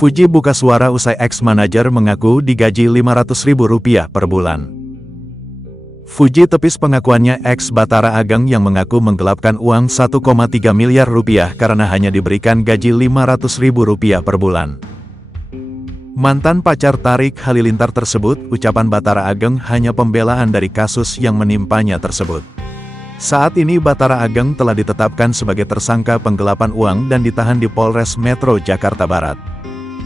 Fuji buka suara usai ex-manajer mengaku digaji Rp500.000 per bulan. Fuji tepis pengakuannya ex Bathara Ageng yang mengaku menggelapkan uang Rp1,3 miliar karena hanya diberikan gaji Rp500.000 per bulan. Mantan pacar Tarik Halilintar tersebut, ucapan Bathara Ageng hanya pembelaan dari kasus yang menimpanya tersebut. Saat ini Bathara Ageng telah ditetapkan sebagai tersangka penggelapan uang dan ditahan di Polres Metro Jakarta Barat.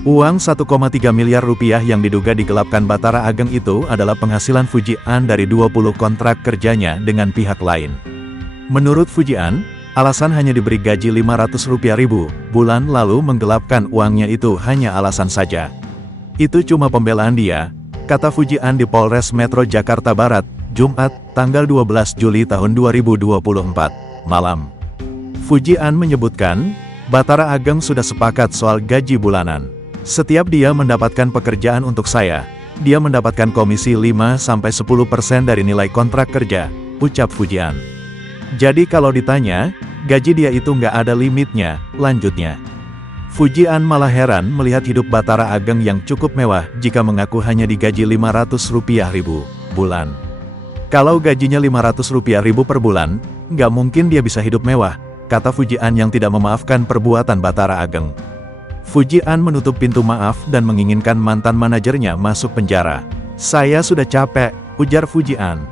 Uang Rp1,3 miliar yang diduga digelapkan Bathara Ageng itu adalah penghasilan Fuji An dari 20 kontrak kerjanya dengan pihak lain. Menurut Fuji An, alasan hanya diberi gaji Rp500.000 bulan lalu menggelapkan uangnya itu hanya alasan saja. Itu cuma pembelaan dia, kata Fuji An di Polres Metro Jakarta Barat, Jumat, tanggal 12 Juli tahun 2024, malam. Fuji An menyebutkan, Bathara Ageng sudah sepakat soal gaji bulanan. Setiap dia mendapatkan pekerjaan untuk saya, dia mendapatkan komisi 5-10% dari nilai kontrak kerja, ucap Fuji An. Jadi kalau ditanya, gaji dia itu nggak ada limitnya, lanjutnya. Fuji An malah heran melihat hidup Bathara Ageng yang cukup mewah jika mengaku hanya digaji Rp500.000 bulan. Kalau gajinya Rp500.000 per bulan, nggak mungkin dia bisa hidup mewah, kata Fuji An yang tidak memaafkan perbuatan Bathara Ageng. Fuji An menutup pintu maaf dan menginginkan mantan manajernya masuk penjara. Saya sudah capek, ujar Fuji An.